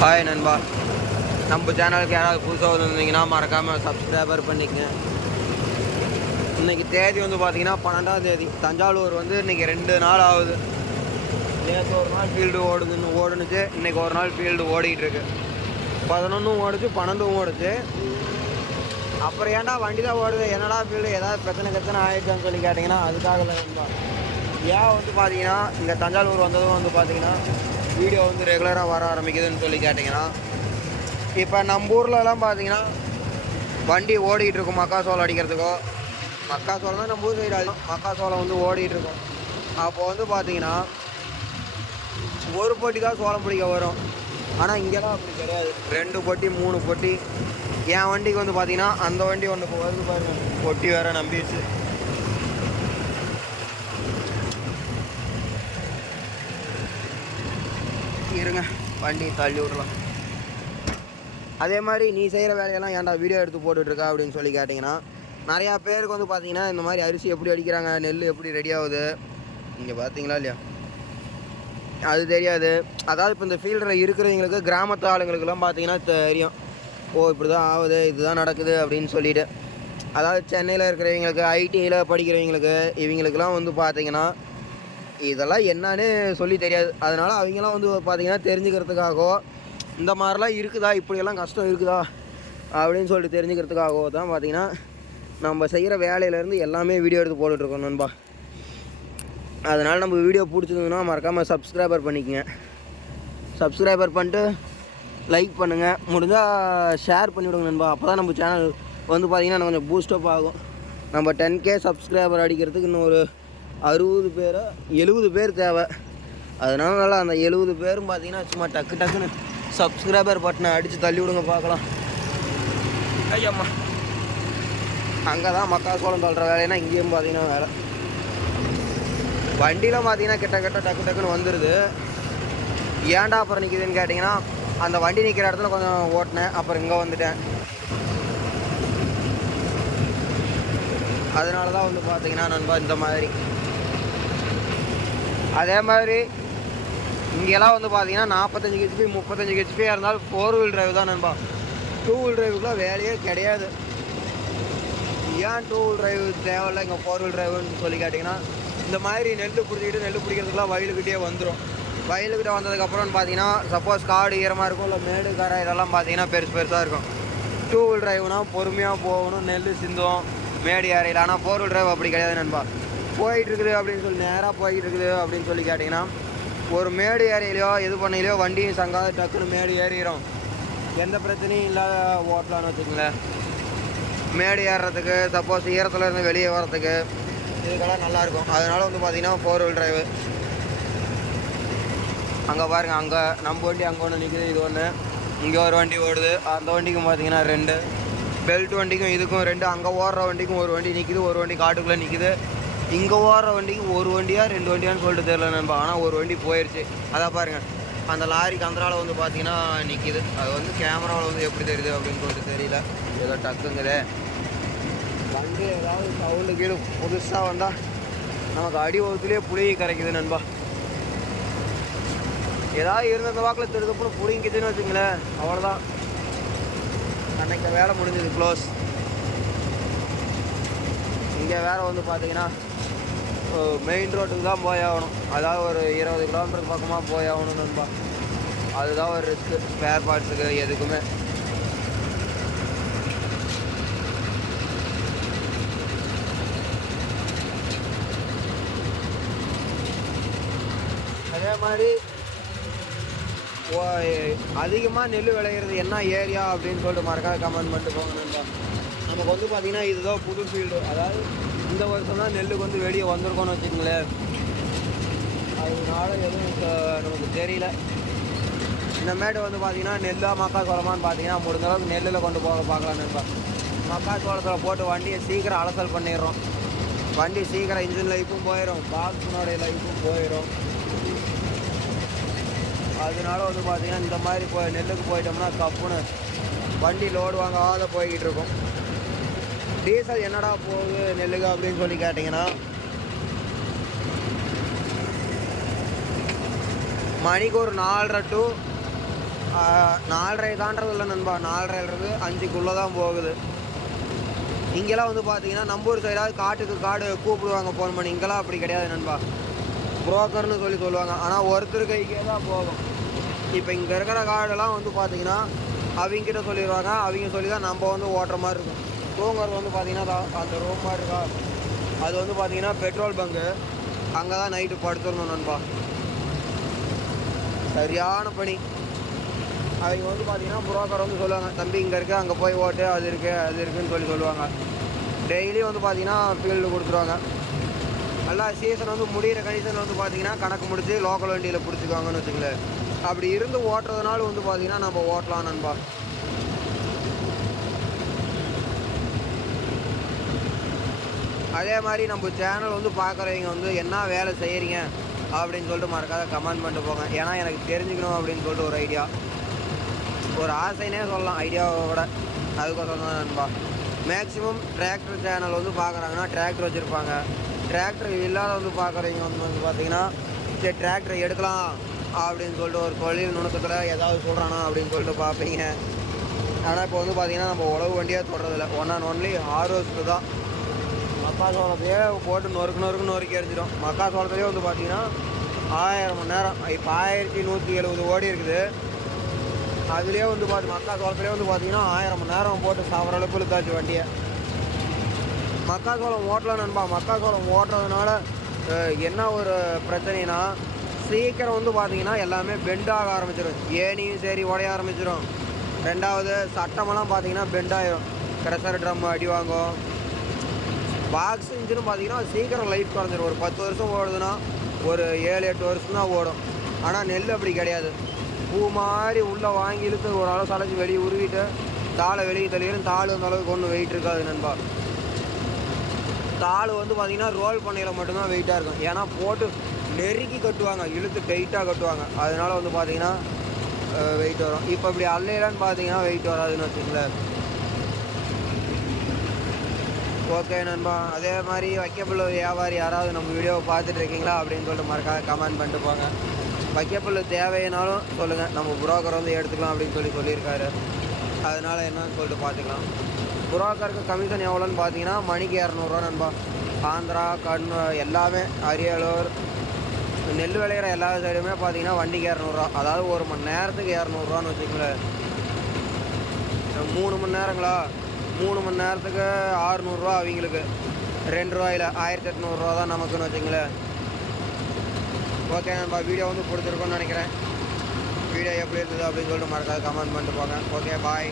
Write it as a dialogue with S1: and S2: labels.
S1: Hi நண்பா. நம்ம சேனலுக்கு யாராவது புதுசாக வந்துருந்தீங்கன்னா மறக்காமல் சப்ஸ்கிரைபர் பண்ணிக்கங்க. இன்னைக்கு தேதி வந்து பார்த்தீங்கன்னா பன்னெண்டாம் தேதி. தஞ்சாவூர் வந்து இன்னைக்கு ரெண்டு நாள் ஆகுது. நேற்று ஒரு நாள் ஃபீல்டு ஓடுதுன்னு ஓடுனுச்சு. இன்றைக்கி ஒரு நாள் ஃபீல்டு ஓடிக்கிட்டு இருக்கு. பதினொன்றும் ஓடுச்சு பன்னெண்டும் ஓடுச்சு. அப்புறம் ஏன்டா வண்டி தான் ஓடுது? என்னடா ஃபீல்டு ஏதாவது பிரச்சனை பிரச்சனை ஆயிடுச்சான்னு சொல்லி கேட்டிங்கன்னா அதுக்காக தான் நண்பா. ஏன் வந்து பார்த்தீங்கன்னா இங்கே தஞ்சாவூர் வந்ததும் வந்து பார்த்தீங்கன்னா வீடியோ வந்து ரெகுலராக வர ஆரம்பிக்குதுன்னு சொல்லி கேட்டிங்கன்னா இப்போ நம்ம ஊர்லலாம் பார்த்தீங்கன்னா வண்டி ஓடிக்கிட்டு இருக்கும். மக்காசோளம் அடிக்கிறதுக்கோ மக்காசோளம் தான் நம்ம ஊர் சைடு அதிகம் மக்காசோளம் வந்து ஓடிக்கிட்டு இருக்கும். அப்போ வந்து பார்த்தீங்கன்னா ஒரு பொட்டி தான் சோளம் பிடிக்க வரும். ஆனால் இங்கெல்லாம் அப்படி கிடையாது. ரெண்டு பொட்டி மூணு பொட்டி. என் வண்டிக்கு வந்து பார்த்தீங்கன்னா அந்த வண்டி ஒன்று இப்போ வருது பொட்டி வேற நம்பிடுச்சு இருங்க. வண்டி தள்ளி விடலாம். அதே மாதிரி நீ செய்கிற வேலையெல்லாம் ஏன்டா வீடியோ எடுத்து போட்டுட்ருக்கா அப்படின்னு சொல்லி கேட்டிங்கன்னா நிறையா பேருக்கு வந்து பார்த்தீங்கன்னா இந்த மாதிரி அரிசி எப்படி அடிக்கிறாங்க நெல் எப்படி ரெடி ஆகுது நீங்கள் பார்த்தீங்களா இல்லையா? அது தெரியாது. அதாவது இப்போ இந்த ஃபீல்டில் இருக்கிறவங்களுக்கு கிராமத்து ஆளுங்களுக்கெல்லாம் பார்த்தீங்கன்னா தெரியும். ஓ இப்படி தான் ஆகுது இதுதான் நடக்குது அப்படின்னு சொல்லிட்டு. அதாவது சென்னையில் இருக்கிறவங்களுக்கு ஐடியில் படிக்கிறவங்களுக்கு இவங்களுக்கெல்லாம் வந்து பார்த்திங்கன்னா இதெல்லாம் என்னன்னு சொல்லி தெரியாது. அதனால் அவங்களாம் வந்து பார்த்திங்கன்னா தெரிஞ்சுக்கிறதுக்காகவோ இந்த மாதிரிலாம் இருக்குதா? இப்படியெல்லாம் கஷ்டம் இருக்குதா? அப்படின்னு சொல்லிட்டு தெரிஞ்சுக்கிறதுக்காகவோ தான் பார்த்திங்கன்னா நம்ம செய்கிற வேலையிலேருந்து எல்லாமே வீடியோ எடுத்து போட்டுட்ருக்கோம் நண்பா. அதனால் நம்ம வீடியோ பிடிச்சிருந்ததுன்னா மறக்காமல் சப்ஸ்கிரைபர் பண்ணிக்கங்க. சப்ஸ்கிரைபர் பண்ணிட்டு லைக் பண்ணுங்கள் முடிஞ்சால் ஷேர் பண்ணிவிடுங்க நண்பா. அப்போ தான் நம்ம சேனல் வந்து பார்த்திங்கன்னா கொஞ்சம் பூஸ்டப் ஆகும். நம்ம டென் கே சப்ஸ்கிரைபர் அடிக்கிறதுக்கு இன்னும் ஒரு அறுபது பேரோ எழுபது பேர் தேவை. அதனால அந்த எழுபது பேரும் பார்த்தீங்கன்னா சும்மா டக்கு டக்குன்னு சப்ஸ்கிரைபர் பட்டனை அடித்து தள்ளி விடுங்க பார்க்கலாம். ஐயம்மா. அங்கே தான் மக்காசோளம் தள்ளுற வேலைன்னா இங்கேயும் பார்த்தீங்கன்னா வேலை. வண்டியில் பார்த்தீங்கன்னா கிட்ட கிட்ட டக்கு டக்குன்னு வந்துடுது ஏன்டா அப்புறம் நிற்கிதுன்னு கேட்டிங்கன்னா அந்த வண்டி நிற்கிற இடத்துல கொஞ்சம் ஓட்டினேன் அப்புறம் இங்கே வந்துட்டேன். அதனால தான் வந்து பார்த்தீங்கன்னா நண்பா இந்த மாதிரி. அதே மாதிரி இங்கெல்லாம் வந்து பார்த்தீங்கன்னா நாற்பத்தஞ்சு ஹெச்பி முப்பத்தஞ்சு ஹெச்பியாக இருந்தாலும் ஃபோர் வீல் டிரைவ் தான் நண்பா. டூ வீல் டிரைவுக்குலாம் வேலையே கிடையாது. ஏன் டூ வீல் டிரைவ் தேவையில்லை? இங்கே ஃபோர் வீல் டிரைவுன்னு சொல்லி கேட்டிங்கன்னா இந்த மாதிரி நெல் பிடிச்சிக்கிட்டு நெல் பிடிக்கிறதுக்குலாம் வயலுக்கிட்டே வந்துடும் வயலுக்கிட்ட வந்ததுக்கப்புறம் பார்த்தீங்கன்னா சப்போஸ் காடு ஈரமாக இருக்கும் இல்லை மேடு கரை இதெல்லாம் பார்த்தீங்கன்னா பெருசு பெருசாக இருக்கும். டூ வீல் டிரைவ்னால் பொறுமையாக போகணும் நெல் சிந்தும் மேடு ஏறையில். ஆனால் ஃபோர் வீல் டிரைவ் அப்படி கிடையாது நண்பா. போயிட்டு இருக்குது அப்படின்னு சொல்லி நேராக போய்கிட்டு இருக்குது அப்படின்னு சொல்லி கேட்டிங்கன்னா ஒரு மேடு ஏறையிலையோ இது பண்ணையிலையோ வண்டியும் சங்காத டக்குன்னு மேடு ஏறிடும் எந்த பிரச்சனையும் இல்லாத ஓட்டலான்னு வச்சுக்கோங்களேன். மேடு ஏறுறதுக்கு சப்போஸ் ஈரத்தில் இருந்து வெளியே வர்றதுக்கு இதுக்கெல்லாம் நல்லாயிருக்கும். அதனால வந்து பார்த்திங்கன்னா ஃபோர் வீல் டிரைவு அங்கே பாருங்கள் அங்கே நம்ம வண்டி அங்கே ஒன்று நிற்குது இது ஒன்று இங்கே ஒரு வண்டி ஓடுது அந்த வண்டிக்கும் பார்த்தீங்கன்னா ரெண்டு. பெல்ட் வண்டிக்கும் இதுக்கும் ரெண்டு அங்கே ஓடுற வண்டிக்கும் ஒரு வண்டி நிற்குது ஒரு வண்டி காட்டுக்குள்ளே நிற்குது இங்கே ஓடுற வண்டிக்கு ஒரு வண்டியா ரெண்டு வண்டியான்னு சொல்லிட்டு தெரியல நண்பா. ஆனால் ஒரு வண்டி போயிடுச்சு அதான் பாருங்க. அந்த லாரிக்கு அந்தரால வந்து பார்த்தீங்கன்னா நிற்கிது அது வந்து கேமராவில் வந்து எப்படி தெரியுது அப்படின்னு சொல்லிட்டு தெரியல. ஏதோ டக்குங்குதே. வண்டி ஏதாவது சவுண்டு கீழே புதுசாக வந்தால் நமக்கு அடி ஒருத்துலேயே புளியை கரைக்குது நண்பா. ஏதாவது இருந்த வாக்கில் திருத்தப்புறம் புளிங்கிதுன்னு வச்சுங்களேன். அவ்வளோதான் அன்னைக்கு வேலை முடிஞ்சது. க்ளோஸ் இங்கே வேறு வந்து பார்த்தீங்கன்னா மெயின் ரோட்டுக்கு தான் போய் ஆகணும். அதாவது ஒரு இருபது கிலோமீட்டருக்கு பக்கமாக போய் ஆகணும் நண்பா அதுதான் ஒரு ரிஸ்க்கு ஸ்பேர் பார்ட்ஸுக்கு எதுக்குமே. அதே மாதிரி அதிகமாக நெல் விளையிறது என்ன ஏரியா அப்படின்னு சொல்லிட்டு மறக்காத கமெண்ட் பண்ணிட்டு போங்க நண்பா. நமக்கு வந்து பார்த்திங்கன்னா இதுதான் புது ஃபீல்டு அதாவது இந்த வருஷம் தான் நெல்லுக்கு வந்து வெளியே வந்திருக்கோம்னு வச்சுக்கோங்களேன். அதனால எதுவும் இப்போ நமக்கு தெரியல. இந்த மேடு வந்து பார்த்திங்கன்னா நெல்லா மக்கா பார்த்தீங்கன்னா முடிஞ்ச அளவுக்கு நெல்லில் கொண்டு போக பார்க்கலாம் இப்போ மக்கா சோளத்தில் போட்டு வண்டியை சீக்கிரம் அலசல் பண்ணிடுறோம். வண்டி சீக்கிரம் இன்ஜின் லைஃப்பும் போயிடும் பாக்ஸினுடைய லைஃப்பும் போயிடும் அதனால வந்து பார்த்திங்கன்னா இந்த மாதிரி போய் நெல்லுக்கு போயிட்டோம்னா கப்புன்னு வண்டி லோடு வாங்காத போய்கிட்டு இருக்கும். டீசல் என்னடா போகுது நெல்லுக்கு அப்படின்னு சொல்லி கேட்டிங்கன்னா மணிக்கு ஒரு நாலரை டு நாலரை தாண்டறது இல்லை நண்பா. நாலரைலேருந்து அஞ்சுக்குள்ளே தான் போகுது. இங்கெல்லாம் வந்து பார்த்தீங்கன்னா நம்ம ஊர் சைடாவது காட்டுக்கு காடு கூப்பிடுவாங்க ஃபோன் பண்ணி. இங்கெல்லாம் அப்படி கிடையாது நண்பா. புரோக்கர்னு சொல்லி சொல்லுவாங்க. ஆனால் ஒருத்தர் கைக்கே தான் போகும். இப்போ இங்கே இருக்கிற காடெல்லாம் வந்து பார்த்தீங்கன்னா அவங்ககிட்ட சொல்லிடுவாங்க. அவங்க சொல்லி தான் நம்ம வந்து ஓட்டுற மாதிரி இருக்கும். தூங்குறது வந்து பார்த்தீங்கன்னா அந்த ரூம் மாதிரி இருக்கா? அது வந்து பார்த்தீங்கன்னா பெட்ரோல் பங்கு அங்கே தான் நைட்டு படுத்துடணும் நண்பா. சரியான பணி. அவங்க வந்து பார்த்தீங்கன்னா புரோக்கர் வந்து சொல்லுவாங்க தம்பி இங்கே இருக்குது அங்கே போய் ஓட்டு அது இருக்குது அது இருக்குன்னு சொல்லி சொல்லுவாங்க. டெய்லி வந்து பார்த்தீங்கன்னா ஃபீல்டு கொடுத்துருவாங்க. நல்லா சீசன் வந்து முடிகிற கண்டிஷன் வந்து பார்த்தீங்கன்னா கணக்கு முடித்து லோக்கல் வண்டியில் பிடிச்சிக்குவாங்கன்னு வச்சுக்கல அப்படி இருந்து ஓட்டுறதுனால வந்து பார்த்தீங்கன்னா நம்ம ஓட்டலாம் நண்பா. அதே மாதிரி நம்ம சேனல் வந்து பார்க்குறவங்க வந்து என்ன வேலை செய்கிறீங்க அப்படின்னு சொல்லிட்டு மறக்காத கமெண்ட் பண்ணிட்டு போங்க. ஏன்னா எனக்கு தெரிஞ்சுக்கணும் அப்படின்னு சொல்லிட்டு ஒரு ஐடியா ஒரு ஆசைனே சொல்லலாம் ஐடியாவோட அதுக்கோசரம் தான் நண்பா. மேக்ஸிமம் டிராக்டர் சேனல் வந்து பார்க்குறாங்கன்னா டிராக்டர் வச்சுருப்பாங்க. டிராக்டர் இல்லாத வந்து பார்க்குறவங்க வந்து வந்து பார்த்தீங்கன்னா சரி டிராக்டர் எடுக்கலாம் அப்படின்னு சொல்லிட்டு ஒரு தொழில் நுணுக்கத்தில் ஏதாவது சொல்கிறானா அப்படின்னு சொல்லிட்டு பார்ப்பீங்க. ஆனால் இப்போ வந்து பார்த்திங்கன்னா நம்ம உழவு வண்டியாக தொடறதில்ல. ஒன் அண்ட் ஒன்லி ஹார்வெஸ்ட்டு தான். மக்காசோளத்தையே போட்டு நொறுக்கு நொறுக்கு நொறுக்கி அடிச்சிடும் மக்காசோளத்துலேயே வந்து பார்த்தீங்கன்னா ஆயிரம் மணி நேரம் இப்போ ஆயிரத்தி நூற்றி எழுபது ஓடி இருக்குது. அதுலேயே வந்து பார்த்து மக்காசோளத்துலேயே வந்து பார்த்தீங்கன்னா ஆயிரம் மணி நேரம் போட்டு சாப்பிட்ற அளவுக்கு இழுத்தாச்சு வண்டியை. மக்காசோளம் ஓட்டலாம் நண்பா மக்காசோளம் ஓட்டுறதுனால என்ன ஒரு பிரச்சனைனா சீக்கிரம் வந்து பார்த்தீங்கன்னா எல்லாமே பெண்ட் ஆக ஆரம்பிச்சிடும் ஏனியும் சரி உடைய ஆரம்பிச்சிடும் ரெண்டாவது சட்டமெல்லாம் பார்த்தீங்கன்னா பெண்ட் ப்ரெஷர் க்ரெஷர் ட்ரம் அடி வாங்கும். பாக்ஸ் இன்ஜினும் பார்த்தீங்கன்னா சீக்கிரம் லைஃப் குறைஞ்சிரும். ஒரு பத்து வருஷம் ஓடுதுன்னா ஒரு ஏழு எட்டு வருஷம் தான் ஓடும். ஆனால் நெல் அப்படி கிடையாது. பூ மாதிரி உள்ளே வாங்கி இழுத்து ஒரு அளவு சளைச்சி வெளியே உருவிட்டு தாளை வெளியே தள்ளிடும் தாள் அந்த அளவுக்கு ஒன்றும் வெயிட் இருக்காது நண்பா. தாள் வந்து பார்த்தீங்கன்னா ரோல் பண்ணையில் மட்டும்தான் வெயிட்டாக இருக்கும். ஏன்னா போட்டு நெருக்கி கட்டுவாங்க இழுத்து டைட்டாக கட்டுவாங்க. அதனால் வந்து பார்த்தீங்கன்னா வெயிட் வரும். இப்போ இப்படி அல்லையிலான்னு பார்த்தீங்கன்னா வெயிட் வராதுன்னு வச்சுக்கல ஓகே நண்பா. அதே மாதிரி வைக்கப்புள்ள வியாபாரி யாராவது நம்ம வீடியோவை பார்த்துட்டு இருக்கீங்களா அப்படின்னு சொல்லிட்டு மறக்காத கமெண்ட் பண்ணிட்டு போங்க. வைக்கப்புள்ள தேவையினாலும் சொல்லுங்கள் நம்ம புரோக்கர் வந்து எடுத்துக்கலாம் அப்படின்னு சொல்லி சொல்லியிருக்காரு. அதனால் என்னன்னு சொல்லிட்டு பார்த்துக்கலாம். புரோக்கருக்கு கமிஷன் எவ்வளோன்னு பார்த்தீங்கன்னா மணிக்கு இரநூறுவா நண்பா. ஆந்திரா கண் எல்லாமே அரியலூர் நெல் விளையிற எல்லா சைடுமே பார்த்தீங்கன்னா வண்டிக்கு இரநூறுவா. அதாவது ஒரு மணி நேரத்துக்கு இரநூறுவான்னு வச்சுக்கோங்களேன். மூணு மணி நேரங்களா? மூணு மணி நேரத்துக்கு ஆறுநூறுவா அவங்களுக்கு. ரெண்டு ரூபாயில் ஆயிரத்தி எட்நூறுரூவா தான் நமக்குன்னு வச்சுங்களேன். ஓகே நம்ம வீடியோ வந்து கொடுத்துருக்கோன்னு நினைக்கிறேன். வீடியோ எப்படி இருந்தது அப்படின்னு சொல்லிட்டு மறக்காத கமெண்ட் பண்ணிட்டு போங்க. Okay bye